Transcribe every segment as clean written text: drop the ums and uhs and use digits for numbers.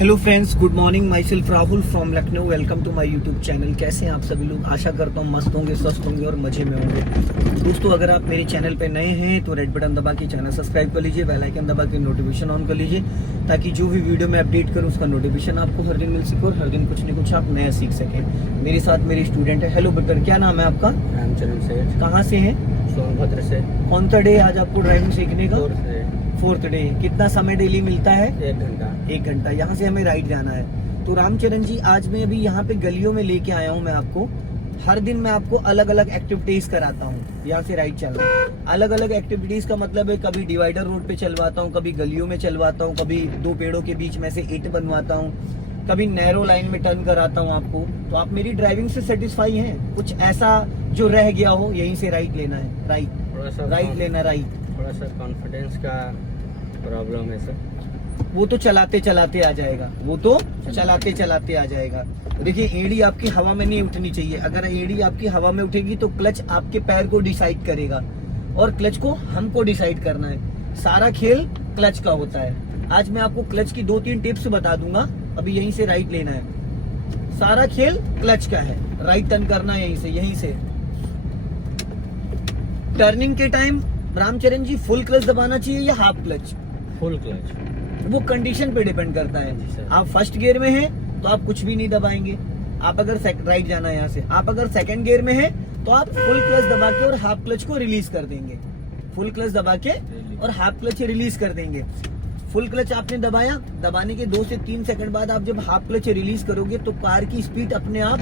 Hello friends, good morning. Myself Rahul from Lucknow. Welcome to my YouTube channel. कैसे हैं आप सभी लोग? आशा करता हूँ मस्त होंगे, स्वस्थ होंगे और मजे में होंगे। दोस्तों, अगर आप मेरे चैनल पे नए हैं तो रेड बटन दबा के चैनल सब्सक्राइब कर लीजिए, बेल आइकन दबा के नोटिफिकेशन ऑन कर लीजिए, ताकि जो भी वीडियो मैं अपडेट करूँ उसका नोटिफिकेशन आपको हर दिन मिल सके और हर दिन कुछ न कुछ आप नया सीख सकें। मेरे साथ मेरे स्टूडेंट है। हेलो ब्रदर, क्या नाम है आपका? रामचरण सेठ। कहाँ से है? सोनभद्र से। कौन सा डे आज आपको ड्राइविंग सीखने का? Fourth day. कितना समय डेली मिलता है? 1 घंटा। 1 घंटा। यहाँ से हमें राइड जाना है। तो रामचरण जी, आज मैं अभी यहाँ पे गलियों में लेके आया हूँ। मैं आपको हर दिन मैं आपको अलग अलग एक्टिविटीज कराता हूँ। यहाँ से राइड चलना, अलग अलग एक्टिविटीज का मतलब है कभी डिवाइडर रोड पे चलवाता हूँ, कभी गलियों में चलवाता हूँ, कभी दो पेड़ों के बीच में से ईंट बनवाता हूँ, कभी नैरो लाइन में टर्न कराता हूँ आपको। तो आप मेरी ड्राइविंग से सेटिस्फाई हैं? कुछ ऐसा जो रह गया हो, यहीं से राइड लेना है। राइड लेना। थोड़ा सा कॉन्फिडेंस का प्रॉब्लम है सर। वो तो चलाते चलाते आ जाएगा। देखिए, एड़ी आपकी हवा में नहीं उठनी चाहिए। अगर एड़ी आपकी हवा में उठेगी तो क्लच आपके पैर को डिसाइड करेगा और क्लच को हमको डिसाइड करना है। सारा खेल क्लच का होता है। आज मैं आपको क्लच की 2-3 टिप्स बता दूंगा। अभी यहीं से राइट लेना है। सारा खेल क्लच का है। राइट टर्न करना है यहीं से। टर्निंग के टाइम रामचरण जी फुल क्लच दबाना चाहिए या हाफ क्लच? Full clutch. वो कंडीशन पे डिपेंड करता है। आप फर्स्ट गियर में हैं तो आप कुछ भी नहीं दबाएंगे। आप अगर राइट जाना है यहाँ से, आप अगर सेकंड गियर में हैं तो आप फुल क्लच दबा के और हाफ क्लच को रिलीज कर देंगे। फुल क्लच दबा के और हाफ क्लच रिलीज कर देंगे। फुल क्लच आपने दबाया, दबाने के 2 से 3 सेकंड बाद आप जब हाफ क्लच रिलीज करोगे तो कार की स्पीड अपने आप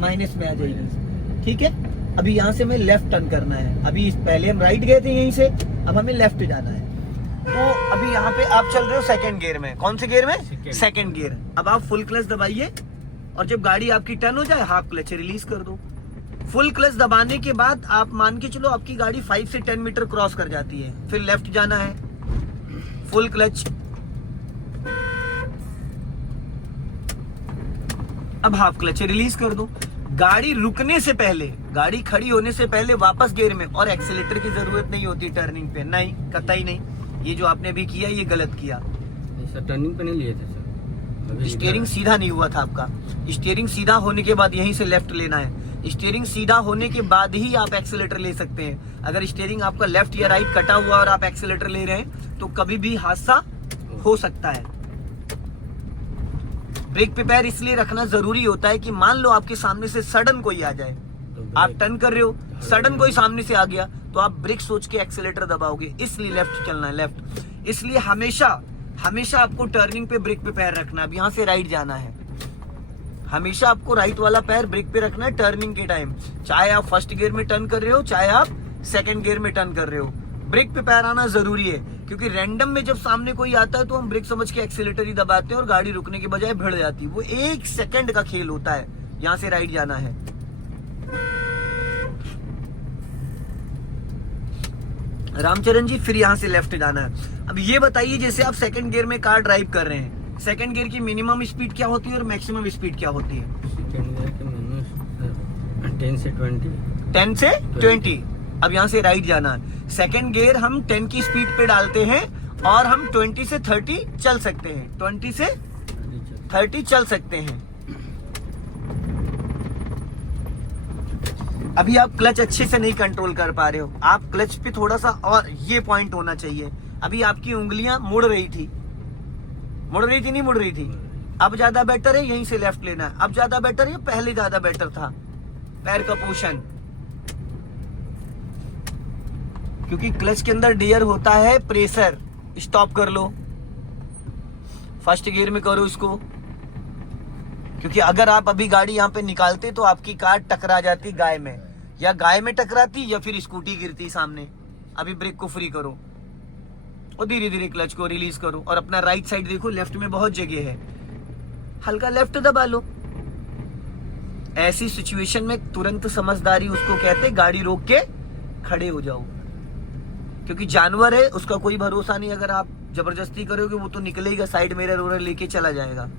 माइनस में आ जाएगी। ठीक है। अभी यहाँ से हमें लेफ्ट टर्न करना है। अभी पहले हम राइट गए थे यहीं से, अब हमें लेफ्ट जाना है। तो अभी यहाँ पे आप चल रहे हो सेकंड गियर में। कौन से गियर में? Second gear. अब आप फुल क्लच दबाइए और जब गाड़ी आपकी टर्न हो जाए हाफ क्लच रिलीज कर दो। फुल क्लच दबाने के बाद आप मान के चलो आपकी गाड़ी 5 से 10 मीटर क्रॉस कर जाती है। फिर लेफ्ट जाना है, फुल क्लच, अब हाफ क्लच रिलीज कर दो। गाड़ी रुकने से पहले, गाड़ी खड़ी होने से पहले वापस गियर में, और एक्सीलेटर की जरूरत नहीं होती टर्निंग पे। नहीं, कतई नहीं। ये जो आपने भी किया ये गलत किया। सर टर्निंग पे नहीं लिए थे सर। स्टीयरिंग सीधा नहीं हुआ था आपका। स्टीयरिंग सीधा होने के बाद यहीं से लेफ्ट लेना है। स्टीयरिंग सीधा होने के बाद ही आप एक्सीलेटर ले सकते हैं। अगर स्टीयरिंग आपका लेफ्ट या राइट कटा हुआ और आप एक्सीलेटर ले रहे हैं तो कभी भी हादसा हो सकता है। ब्रेक पे पैर इसलिए रखना जरूरी होता है कि मान लो आपके सामने से सडन कोई आ जाए, आप टर्न कर रहे हो, सडन कोई सामने से आ गया तो आप ब्रेक सोच के एक्सीलेटर दबाओगे। इसलिए लेफ्ट चलना है, लेफ्ट। इसलिए हमेशा आपको टर्निंग पे ब्रेक पे पैर रखना है। अब यहाँ से राइट जाना है, हमेशा आपको राइट वाला पैर ब्रेक पे रखना है टर्निंग के टाइम। चाहे आप फर्स्ट गियर में टर्न कर रहे हो, चाहे आप सेकंड गियर में टर्न कर रहे हो, ब्रेक पे पैर आना जरूरी है। क्योंकि रैंडम में जब सामने कोई आता है तो हम ब्रेक समझ के एक्सीलेटर ही दबाते हैं और गाड़ी रुकने के बजाय भिड़ जाती है। वो 1 सेकंड का खेल होता है। यहाँ से राइट जाना है। रामचरण जी, फिर यहाँ से लेफ्ट जाना है। अब ये बताइए, जैसे आप सेकंड गियर में कार ड्राइव कर रहे हैं, सेकंड गियर की मिनिमम स्पीड क्या होती है और मैक्सिमम स्पीड क्या होती है? सेकंड गियर की मिनिमम 10 से 20। 10 से 20। अब यहाँ से राइट जाना है। सेकंड गियर हम 10 की स्पीड पे डालते हैं और हम 20 से 30 चल सकते हैं। 20 से 30 चल सकते हैं। अभी आप क्लच अच्छे से नहीं कंट्रोल कर पा रहे हो। आप क्लच पे थोड़ा सा, और ये पॉइंट होना चाहिए। अभी आपकी उंगलियां मुड़ रही थी, नहीं मुड़ रही थी। अब ज्यादा बेटर है यहीं से लेफ्ट लेना है। अब ज्यादा बेटर है, पहले ज्यादा बेटर था पैर का पोजीशन। क्योंकि क्लच के अंदर डियर होता है प्रेशर। स्टॉप कर लो, फर्स्ट गियर में करो इसको। क्योंकि अगर आप अभी गाड़ी यहाँ पे निकालते तो आपकी कार टकरा जाती गाय में, या गाय में टकराती या फिर स्कूटी गिरती सामने। अभी ब्रेक को फ्री करो और धीरे धीरे क्लच को रिलीज करो और अपना राइट साइड देखो, लेफ्ट में बहुत जगह है, हल्का लेफ्ट दबा लो। ऐसी सिचुएशन में तुरंत समझदारी उसको कहते, गाड़ी रोक के खड़े हो जाओ। क्योंकि जानवर है, उसका कोई भरोसा नहीं। अगर आप जबरदस्ती करोगे वो तो निकलेगा, साइड मिरर वगैरह लेके चला जाएगा।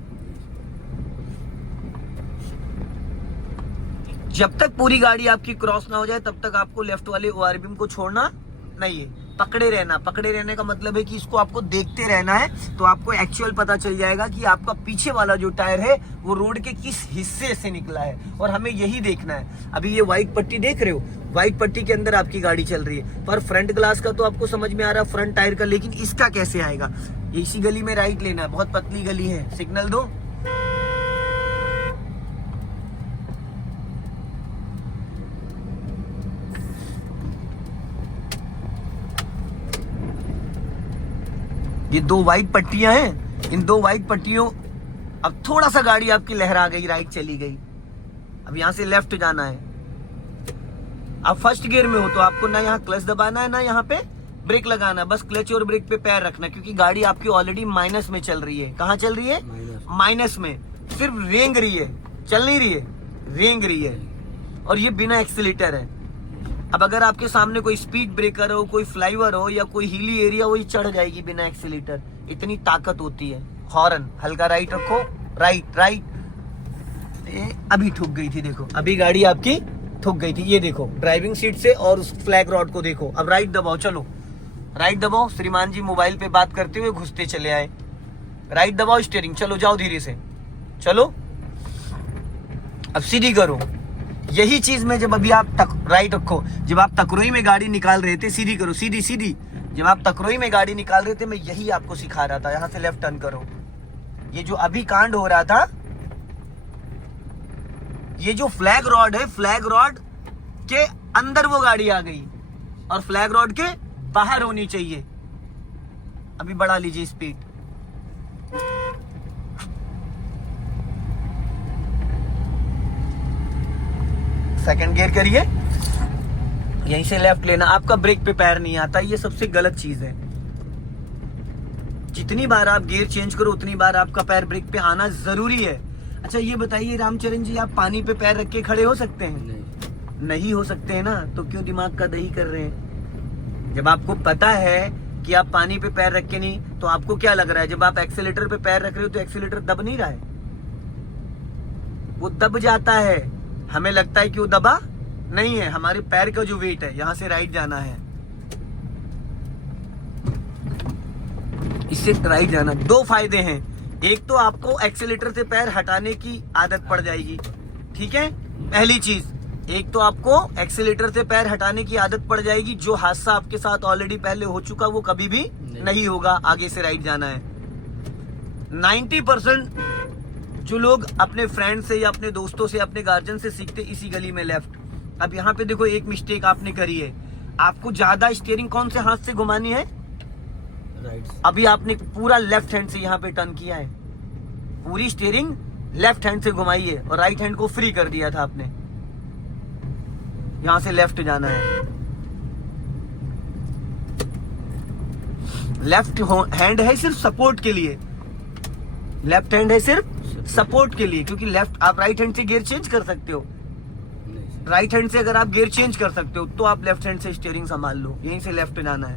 जब तक पूरी गाड़ी आपकी क्रॉस ना हो जाए तब तक आपको लेफ्ट वाले ओआरबीएम को छोड़ना नहीं है। पकड़े रहना। पकड़े रहने का मतलब है कि इसको आपको देखते रहना है, तो आपको एक्चुअल पता चल जाएगा कि आपका पीछे वाला जो टायर है वो रोड के किस हिस्से से निकला है, और हमें यही देखना है। अभी ये व्हाइट पट्टी देख रहे हो, व्हाइट पट्टी के अंदर आपकी गाड़ी चल रही है, पर फ्रंट ग्लास का तो आपको समझ में आ रहा है, फ्रंट टायर का, लेकिन इसका कैसे आएगा? इसी गली में राइट लेना है, बहुत पतली गली है, सिग्नल दो। ये 2 व्हाइट पट्टियां हैं, इन 2 व्हाइट पट्टियों, अब थोड़ा सा गाड़ी आपकी लहरा गई, राइट चली गई, अब यहां से लेफ्ट जाना है। आप फर्स्ट गियर में हो तो आपको ना यहाँ क्लच दबाना है ना यहाँ पे ब्रेक लगाना, बस क्लच और ब्रेक पे पैर रखना, क्योंकि गाड़ी आपकी ऑलरेडी माइनस में चल रही है। कहाँ चल रही है? माइनस में, सिर्फ रेंग रही है, चल नहीं रही है, रेंग रही है, और ये बिना एक्सीलेटर है। अब अगर आपके सामने कोई स्पीड ब्रेकर हो, कोई फ्लाईओवर हो या कोई हिली एरिया हो, ये चढ़ जाएगी बिना एक्सीलेटर, इतनी ताकत होती है। हॉर्न हल्का राइट रखो, राइट राइट, अभी ठुक गई थी, देखो अभी गाड़ी आपकी ठुक गई थी, ये देखो ड्राइविंग सीट से, और उस फ्लैग रॉड को देखो। अब राइट दबाओ, चलो राइट दबाओ। श्रीमान जी मोबाइल पे बात करते हुए घुसते चले आए। राइट दबाओ, स्टीयरिंग, चलो जाओ धीरे से, चलो अब सीधी करो। यही चीज में जब अभी आप राइट रखो, जब आप तकरोई में गाड़ी निकाल रहे थे, सीधी करो, सीधी सीधी, जब आप तकरोई में गाड़ी निकाल रहे थे मैं यही आपको सिखा रहा था, यहां से लेफ्ट टर्न करो। ये जो अभी कांड हो रहा था, ये जो फ्लैग रॉड है, फ्लैग रॉड के अंदर वो गाड़ी आ गई, और फ्लैग रॉड के बाहर होनी चाहिए। अभी बढ़ा लीजिए स्पीड, सेकंड गियर करिए, यहीं से लेफ्ट लेना। आपका ब्रेक पे पैर नहीं आता, ये सबसे गलत चीज है। जितनी बार आप गियर चेंज करो उतनी बार आपका पैर ब्रेक पे आना जरूरी है। अच्छा ये बताइए रामचरण जी, आप पानी पे पैर रख के खड़े हो सकते हैं? नहीं हो सकते हैं ना, तो क्यों दिमाग का दही कर रहे हैं? जब आपको पता है कि आप पानी पे पैर रख के नहीं, तो आपको क्या लग रहा है? जब आप एक्सीलेटर पे पैर रख रहे हो तो एक्सीलेटर दब नहीं रहा है, वो दब जाता है। हमें लगता है कि वो दबा नहीं है, हमारे पैर का जो वेट है, यहां से राइट जाना है, इससे राइट जाना। 2 फायदे हैं, एक तो आपको एक्सीलेटर से पैर हटाने की आदत पड़ जाएगी, ठीक है, पहली चीज। एक तो आपको एक्सीलेटर से पैर हटाने की आदत पड़ जाएगी, जो हादसा आपके साथ ऑलरेडी पहले हो चुका वो कभी भी नहीं होगा, आगे से राइट जाना है। 90% जो लोग अपने फ्रेंड से या अपने दोस्तों से, अपने गार्जियन से सीखते इसी गली में लेफ्ट। अब यहाँ पे देखो एक मिस्टेक आपने करी है, आपको ज्यादा स्टीयरिंग कौन से हाथ से घुमानी है? राइट। अभी आपने पूरा लेफ्ट हैंड से यहाँ पे टर्न किया है, पूरी स्टीयरिंग लेफ्ट हैंड से घुमाई है, और राइट हैंड को फ्री कर दिया था आपने। यहां से लेफ्ट जाना है, लेफ्ट हैंड है सिर्फ सपोर्ट के लिए, लेफ्ट हैंड है सिर्फ सपोर्ट के लिए, क्योंकि लेफ्ट आप राइट हैंड से गियर चेंज कर सकते हो। राइट हैंड से अगर आप गियर चेंज कर सकते हो तो आप लेफ्ट हैंड से स्टीयरिंग संभाल लो, यहीं से लेफ्ट जाना है।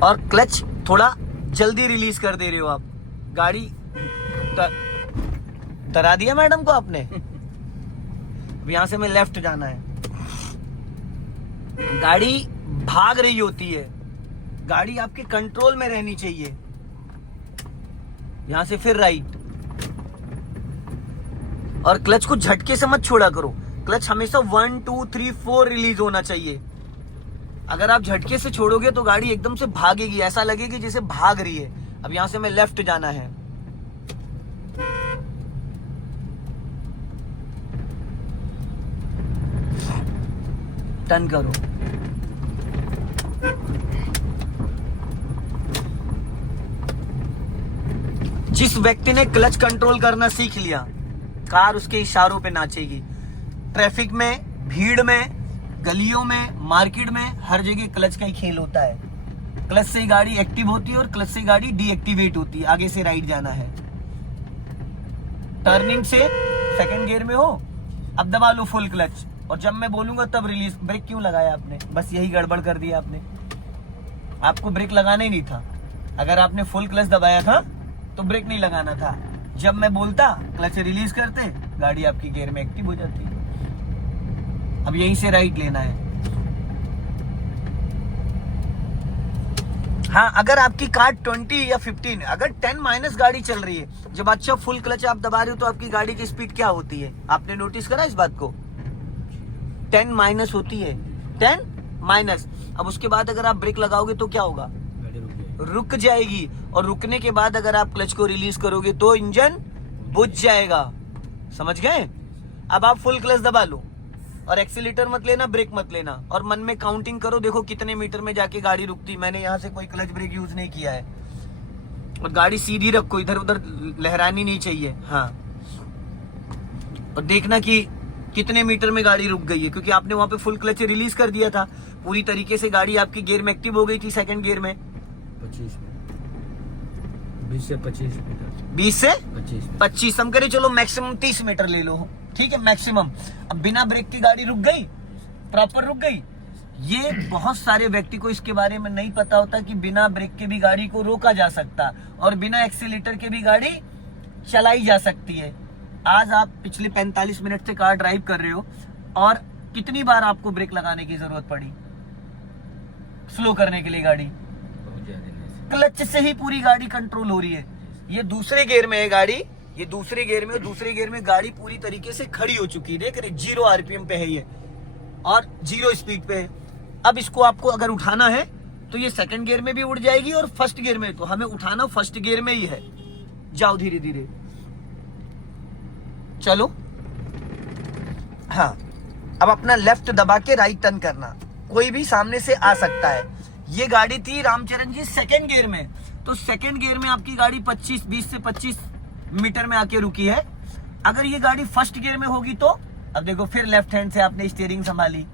और क्लच थोड़ा जल्दी रिलीज कर दे रहे हो आप, गाड़ी डरा दिया मैडम को आपने। अब यहां से मैं लेफ्ट जाना है, गाड़ी भाग रही होती है, गाड़ी आपके कंट्रोल में रहनी चाहिए। यहां से फिर राइट, और क्लच को झटके से मत छोड़ा करो, क्लच हमेशा 1 2 3 4 रिलीज होना चाहिए। अगर आप झटके से छोड़ोगे तो गाड़ी एकदम से भागेगी, ऐसा लगेगी जैसे भाग रही है। अब यहां से मैं लेफ्ट जाना है, टर्न करो। जिस व्यक्ति ने क्लच कंट्रोल करना सीख लिया, कार उसके इशारों पे नाचेगी। ट्रैफिक में, भीड़ में, गलियों में, मार्केट में, हर जगह क्लच का ही खेल होता है। क्लच से गाड़ी एक्टिव होती है और क्लच से गाड़ी डीएक्टिवेट होती है। आगे से राइट जाना है, टर्निंग से सेकंड गियर में हो, अब दबा लो फुल क्लच, और जब मैं बोलूंगा तब रिलीज। ब्रेक क्यों लगाया आपने? बस यही गड़बड़ कर दिया आपने, आपको ब्रेक लगाना ही नहीं था। अगर आपने फुल क्लच दबाया था तो ब्रेक नहीं लगाना था। जब मैं बोलता क्लच रिलीज करते, गाड़ी आपकी गियर में एक्टिव हो जाती है। अब यहीं से राइट लेना है। हाँ, अगर आपकी कार 20 या 15, अगर 10 माइनस गाड़ी चल रही है, जब अच्छा फुल क्लच आप दबा रहे हो तो आपकी गाड़ी की स्पीड क्या होती है? आपने नोटिस करा इस बात को? 10 माइनस होती है, 10 माइनस। अब उसके बाद अगर आप ब्रेक लगाओगे तो क्या होगा? रुक जाएगी। और रुकने के बाद अगर आप क्लच को रिलीज करोगे तो इंजन बुझ जाएगा। समझ गए? अब आप फुल क्लच दबा लो और एक्सीलेटर मत लेना, ब्रेक मत लेना, और मन में काउंटिंग करो, देखो कितने मीटर में जाके गाड़ी रुकती। मैंने यहाँ से कोई क्लच ब्रेक यूज नहीं किया है। और गाड़ी सीधी रखो, इधर उधर लहरानी नहीं चाहिए। हाँ, और देखना कि कितने मीटर में गाड़ी रुक गई है, क्योंकि आपने वहां पे फुल क्लच रिलीज कर दिया था। पूरी तरीके से गाड़ी आपकी गियर में एक्टिव हो गई थी सेकंड गियर में। 20 से 25 मीटर, 20 से 25 हम करें, चलो मैक्सिमम 30 मीटर ले लो, ठीक है, मैक्सिमम। अब बिना ब्रेक की गाड़ी रुक गई, प्रॉपर रुक गई। ये बहुत सारे व्यक्ति को इसके बारे में नहीं पता होता कि बिना ब्रेक के भी गाड़ी को रोका जा सकता और बिना एक्सीलेटर के भी गाड़ी चलाई जा सकती है। आज आप पिछले 45 मिनट से कार ड्राइव कर रहे हो और कितनी बार आपको ब्रेक लगाने की जरूरत पड़ी स्लो करने के लिए? गाड़ी क्लच से ही पूरी गाड़ी कंट्रोल हो रही है। ये दूसरे गियर में है गाड़ी, ये दूसरे गियर में, दूसरे गियर में गाड़ी पूरी तरीके से खड़ी हो चुकी है। देख रहे, 0 आरपीएम पे है ये और 0 स्पीड पे है। अब इसको आपको अगर उठाना है तो ये सेकंड गियर में भी उड़ जाएगी और फर्स्ट गियर में, तो हमें उठाना फर्स्ट गियर में ही है। जाओ धीरे धीरे, चलो। हाँ, अब अपना लेफ्ट दबा के राइट टर्न करना। कोई भी सामने से आ सकता है। ये गाड़ी थी रामचरण जी सेकंड गियर में, तो सेकंड गियर में आपकी गाड़ी 20 से 25 मीटर में आके रुकी है। अगर ये गाड़ी फर्स्ट गियर में होगी तो अब देखो, फिर लेफ्ट हैंड से आपने स्टीयरिंग संभाली।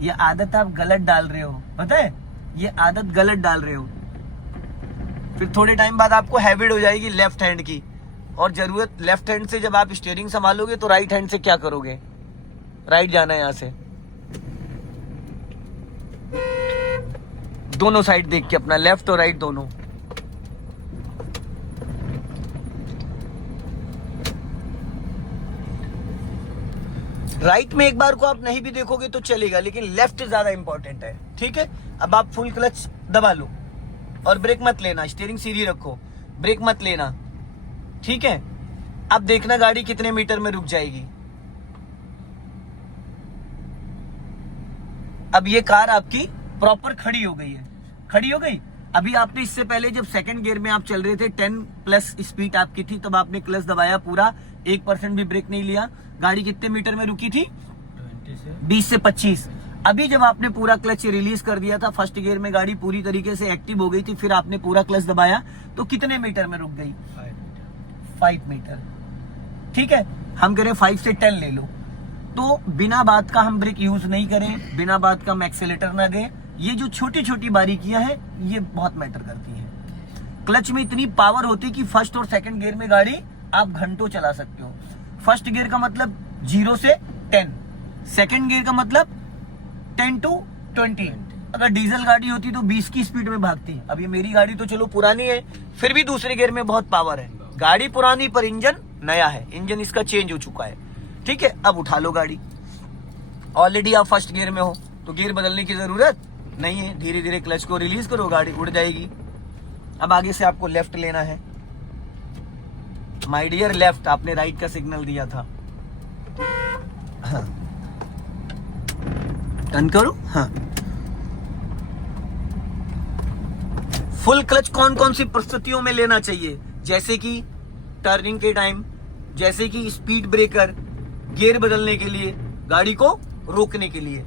ये आदत आप गलत डाल रहे हो, पता है? ये आदत गलत डाल रहे हो। फिर थोड़े टाइम बाद आपको हैबिट हो जाएगी लेफ्ट हैंड की, और जरूरत लेफ्ट हैंड से जब आप स्टीयरिंग संभालोगे तो राइट हैंड से क्या करोगे? राइट जाना है यहां से, दोनों साइड देख के अपना, लेफ्ट और राइट दोनों। राइट में एक बार को आप नहीं भी देखोगे तो चलेगा, लेकिन लेफ्ट ज्यादा इंपॉर्टेंट है, ठीक है? अब आप फुल क्लच दबा लो और ब्रेक मत लेना, स्टीयरिंग सीधी रखो, ब्रेक मत लेना, ठीक है? अब देखना गाड़ी कितने मीटर में रुक जाएगी। अब ये कार आपकी प्रॉपर खड़ी हो गई है, खड़ी हो गई। अभी आपने इससे पहले जब सेकंड गियर में आप चल रहे थे, 10 प्लस स्पीड आपकी थी, तब आपने क्लच दबाया पूरा, 1% भी ब्रेक नहीं लिया। गाड़ी कितने मीटर में रुकी थी? 20 से 25। अभी जब आपने पूरा क्लच रिलीज कर दिया था, फर्स्ट गियर में गाड़ी पूरी तरीके से एक्टिव हो गई थी, फिर आपने पूरा क्लच दबाया तो कितने मीटर में रुक गई? 5 मीटर, ठीक है? हम कह रहे 5 से 10 ले लो। तो बिना बात का हम ब्रेक यूज नहीं करें, बिना बात का हम एक्सेलेटर ना दें। ये जो छोटी छोटी बारीकियां हैं ये बहुत मैटर करती है। क्लच में इतनी पावर होती है कि फर्स्ट और सेकंड गियर में गाड़ी आप घंटों चला सकते हो। फर्स्ट गियर का मतलब 0 से 10, सेकंड गियर का मतलब 10 to 20। अगर डीजल गाड़ी होती तो 20 की स्पीड में भागती। अब ये मेरी गाड़ी तो चलो पुरानी है, फिर भी दूसरे गियर में बहुत पावर है। गाड़ी पुरानी पर इंजन नया है, इंजन इसका चेंज हो चुका है, ठीक है? अब उठा लो गाड़ी। ऑलरेडी आप फर्स्ट गियर में हो तो गियर बदलने की जरूरत नहीं है। धीरे धीरे क्लच को रिलीज करो, गाड़ी उड़ जाएगी। अब आगे से आपको लेफ्ट लेना है। माय डियर लेफ्ट, आपने राइट का सिग्नल दिया था। हाँ, टर्न करो। हाँ, फुल क्लच कौन कौन सी परिस्थितियों में लेना चाहिए? जैसे कि टर्निंग के टाइम, जैसे कि स्पीड ब्रेकर, गियर बदलने के लिए, गाड़ी को रोकने के लिए।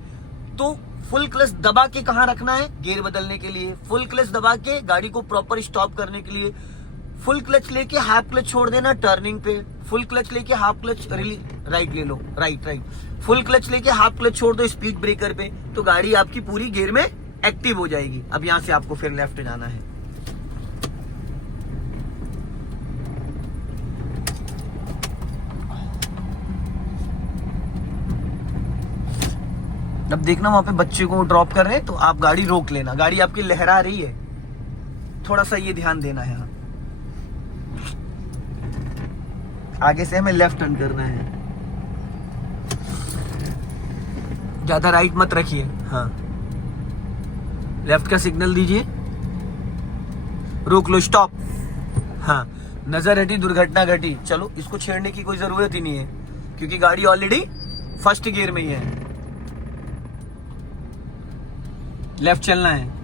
तो फुल क्लच दबा के कहां रखना है? गियर बदलने के लिए। फुल क्लच दबा के गाड़ी को प्रॉपर स्टॉप करने के लिए। फुल क्लच लेके हाफ क्लच छोड़ देना टर्निंग पे। फुल क्लच लेके हाफ क्लच राइट ले लो, राइट। फुल क्लच लेके हाफ क्लच छोड़ दो स्पीड ब्रेकर पे, तो गाड़ी आपकी पूरी गियर में एक्टिव हो जाएगी। अब यहां से आपको फिर लेफ्ट जाना है। अब देखना वहां पे बच्चे को ड्रॉप कर रहे हैं तो आप गाड़ी रोक लेना। गाड़ी आपकी लहरा रही है, थोड़ा सा ये ध्यान देना है। आगे से हमें लेफ्ट टर्न करना है, ज्यादा राइट मत रखिए। हाँ, लेफ्ट का सिग्नल दीजिए, रोक लो, स्टॉप। हाँ, नजर हटी, दुर्घटना घटी। चलो, इसको छेड़ने की कोई जरूरत ही नहीं है क्योंकि गाड़ी ऑलरेडी फर्स्ट गियर में ही है। लेफ्ट चलना है।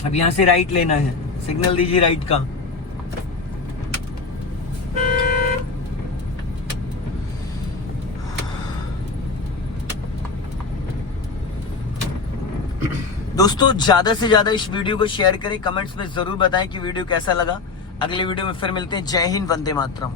अब यहां से राइट लेना है, सिग्नल दीजिए राइट का। दोस्तों, ज्यादा से ज्यादा इस वीडियो को शेयर करें, कमेंट्स में जरूर बताएं कि वीडियो कैसा लगा। अगले वीडियो में फिर मिलते हैं। जय हिंद, वंदे मातरम।